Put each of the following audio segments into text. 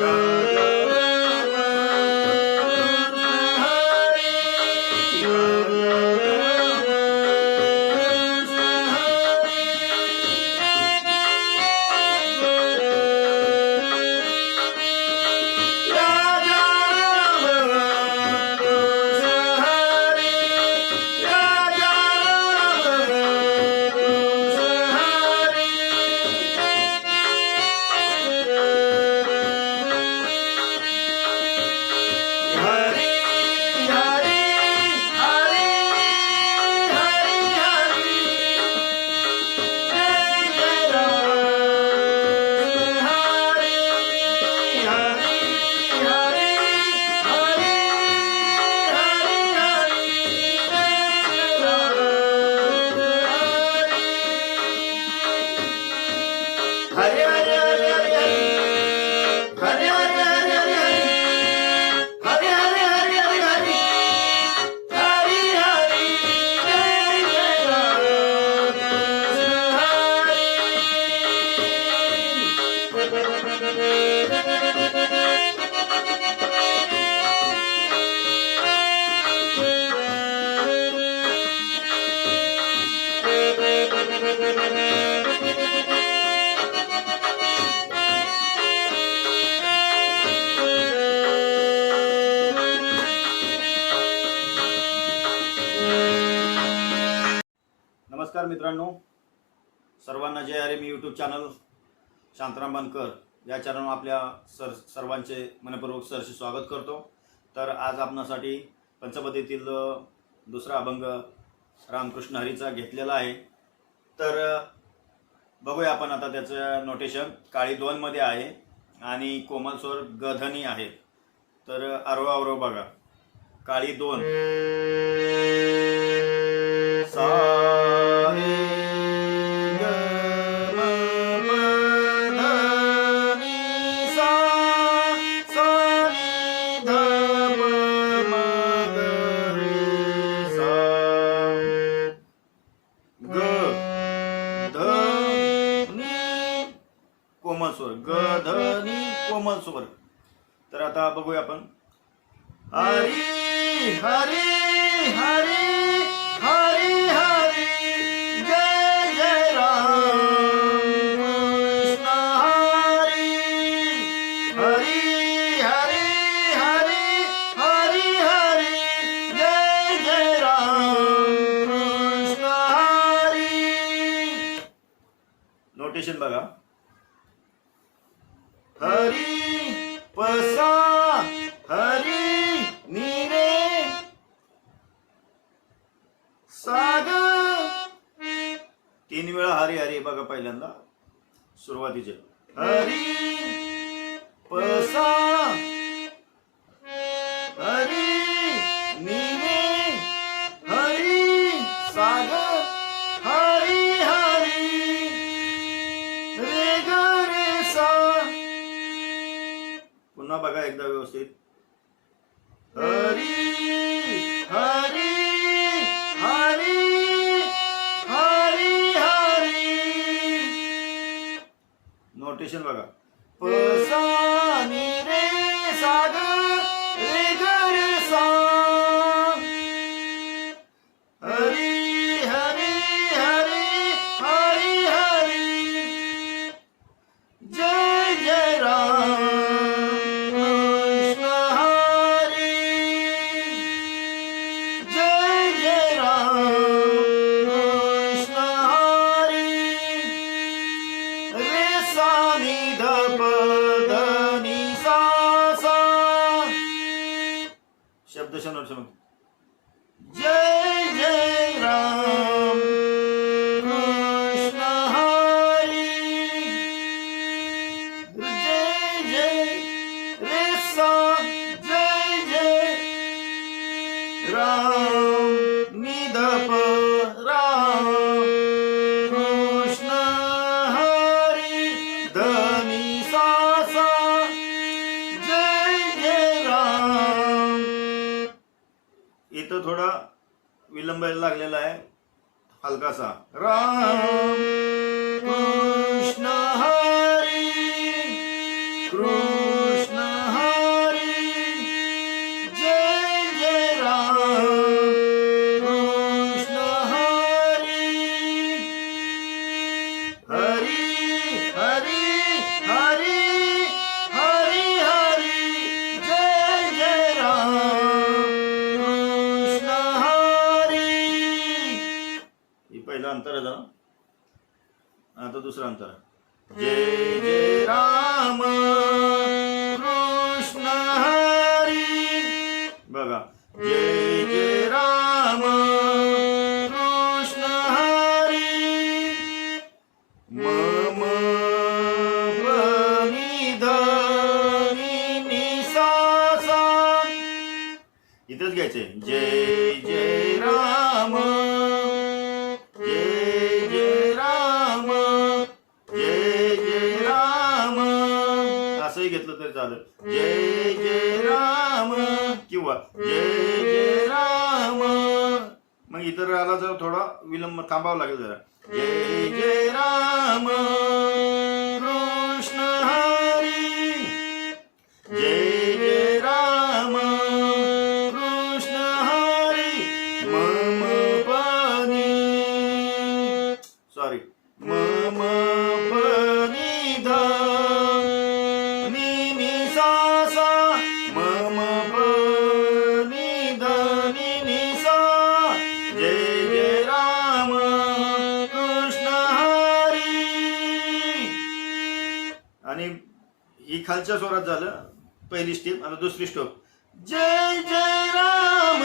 Hallelujah. Hare Hare नमस्कार मित्रांनो. सर्वांना जय आरे मी यूट्यूब चॅनल शांताराम बनकर. या चॅनलवर आपल्या सर सर्वांचे मनपूर्वक सरशी स्वागत करतो. तर आज आपणासाठी पंचपदीतील दुसरा अभंग रामकृष्ण हरीचा घेतलेला आहे. तर बघूया आपण आता त्याचं नोटेशन काळी दोनमध्ये आहे आणि कोमल स्वर गधनी आहे. तर आरोह आरोह बघा. काळी दोन. सा स्वर ग ध नि कोमल स्वर तर आता बघूया आपण. हरी हरी हरी हरी हरी जय जय राम. कृष्ण हरी हरी हरी हरी हरी हरी जय जय राम. कृष्ण हरी. नोटेशन बघा. हरी 想到这些问题。थोडा विलंब लागलेला आहे हलकासा. राम! दुसरं अंतर मग इतर आला जर थोडा विलंब थांबावं लागेल जरा. जय जय राम. ही खालच्या स्वरात झालं. पहिली स्टेप आता दुसरी स्टेप जय जय राम.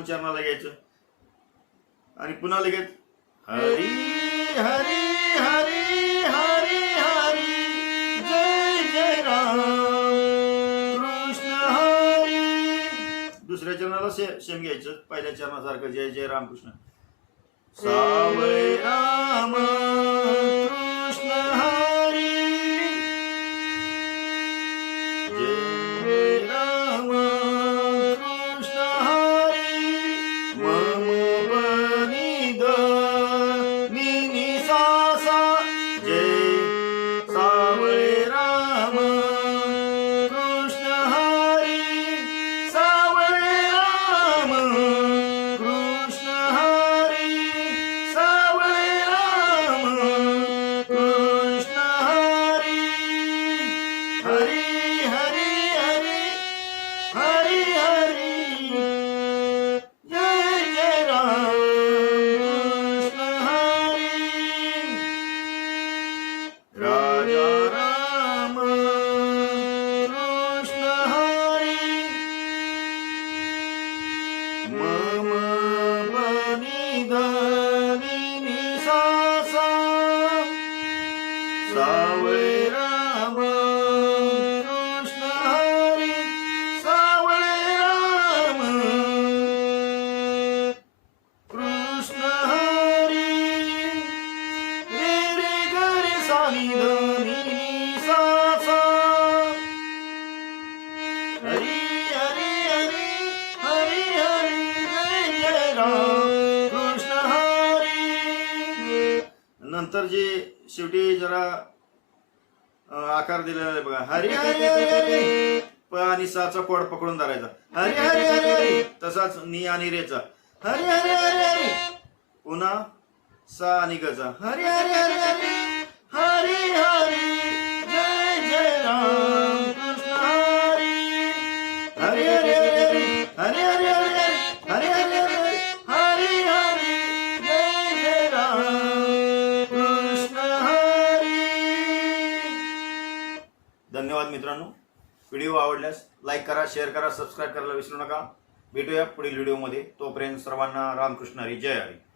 तसंच चरणाला घ्यायचं. आणि पुन्हा लगेच हरी हरी हरी हरी हरी जय जय राम कृष्ण हरी. दुसऱ्या चरणाला से सेम घ्यायचं. पहिल्या चरणासारखं जय जय रामकृष्ण सावळे राम. नंतर जे शेवटी जरा आकार दिलेला आहे बघा हरी हरी हरी हरी प आणि साचा कोड पकडून धरायचा हरी हरी हरी हरी तसाच नी आणि रेचा हरी हरी हरी हरी पुन्हा सा आणि गचा हरी हरी हरी हरी हरी हरी व्हिडिओ आवडल्यास लाईक करा शेअर करा सबस्क्राईब करायला विसरू नका. भेटूया पुढील व्हिडिओमध्ये. तोपर्यंत सर्वांना रामकृष्ण हरी. जय हरी.